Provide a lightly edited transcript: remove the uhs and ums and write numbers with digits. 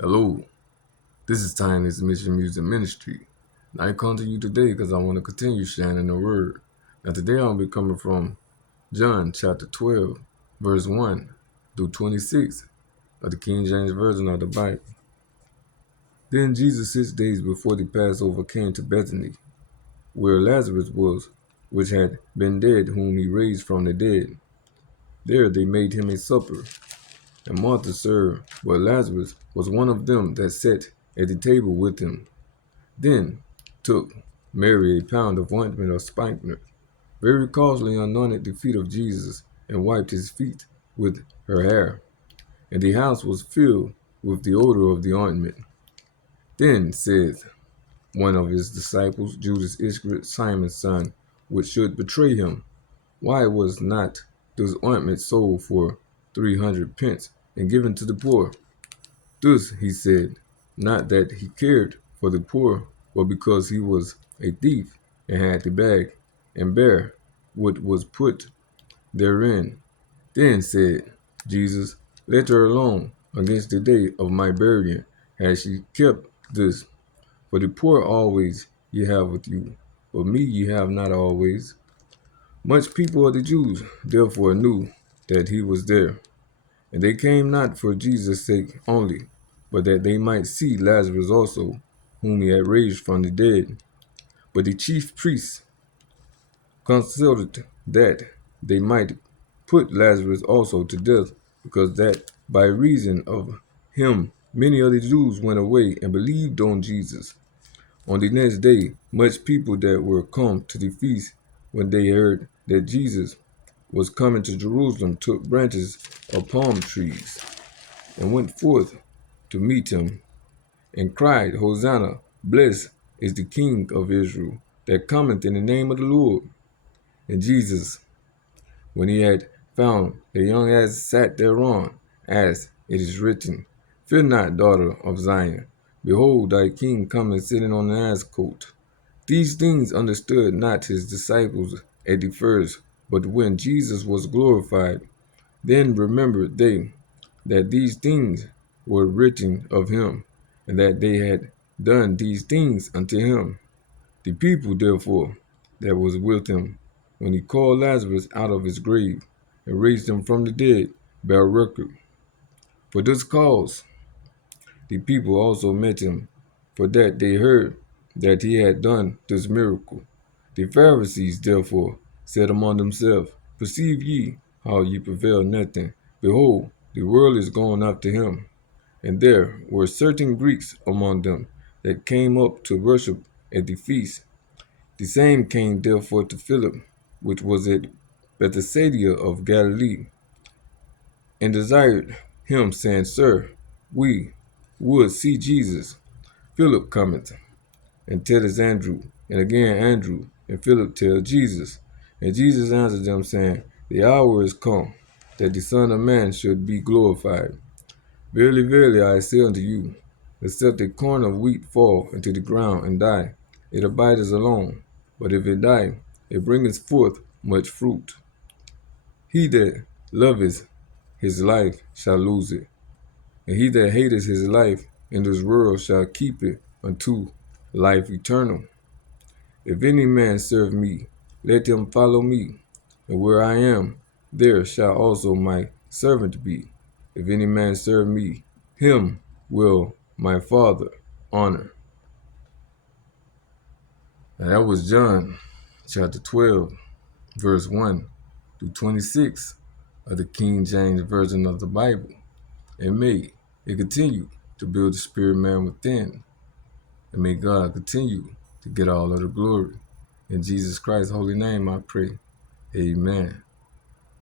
Hello, this is Timeless Mission Music Ministry. And I come to you today because I want to continue sharing the word. Now today I'll be coming from John chapter 12, verse 1 through 26 of the King James Version of the Bible. Then Jesus 6 days before the Passover came to Bethany, where Lazarus was, which had been dead, whom he raised from the dead. There they made him a supper, and Martha served, but Lazarus was one of them that sat at the table with him. Then took Mary a pound of ointment of spikenard, very costly, and anointed the feet of Jesus, and wiped his feet with her hair. And the house was filled with the odor of the ointment. Then said one of his disciples, Judas Iscariot, Simon's son, which should betray him, why was not this ointment sold for 300 pence and given to the poor? This he said, not that he cared for the poor, but because he was a thief, and had the bag, and bare what was put therein. Then said Jesus, let her alone. Against the day of my burial has she kept this. For the poor always ye have with you, but me ye have not always. Much people of the Jews therefore knew that he was there. And they came not for Jesus' sake only, but that they might see Lazarus also, whom he had raised from the dead. But the chief priests consulted that they might put Lazarus also to death, because that by reason of him many of the Jews went away and believed on Jesus. On the next day, much people that were come to the feast, when they heard that Jesus was coming to Jerusalem, took branches of palm trees and went forth to meet him, and cried, Hosanna, blessed is the King of Israel, that cometh in the name of the Lord. And Jesus, when he had found the young ass, sat thereon, as it is written, Fear not, daughter of Zion, behold, thy king cometh sitting on an ass coat. These things understood not his disciples at the first, but when Jesus was glorified, then remembered they that these things were written of him, and that they had done these things unto him. The people, therefore, that was with him, when he called Lazarus out of his grave, and raised him from the dead, bear record. For this cause the people also met him, for that they heard that he had done this miracle. The Pharisees, therefore, said among themselves, Perceive ye how ye prevail nothing? Behold, the world is gone up to him. And there were certain Greeks among them that came up to worship at the feast. The same came therefore to Philip, which was at Bethsaida of Galilee, and desired him, saying, Sir, we would see Jesus. Philip cometh, and telleth Andrew, and again Andrew and Philip tell Jesus. And Jesus answered them, saying, The hour is come, that the Son of Man should be glorified. Verily, verily, I say unto you, except a corn of wheat fall into the ground and die, it abideth alone. But if it die, it bringeth forth much fruit. He that loveth his life shall lose it, and he that hateth his life in this world shall keep it unto life eternal. If any man serve me, let him follow me, and where I am, there shall also my servant be. If any man serve me, him will my Father honor. And that was John chapter 12, verse 1 through 26 of the King James Version of the Bible. And may it continue to build the spirit man within. And may God continue to get all of the glory. In Jesus Christ's holy name I pray. Amen.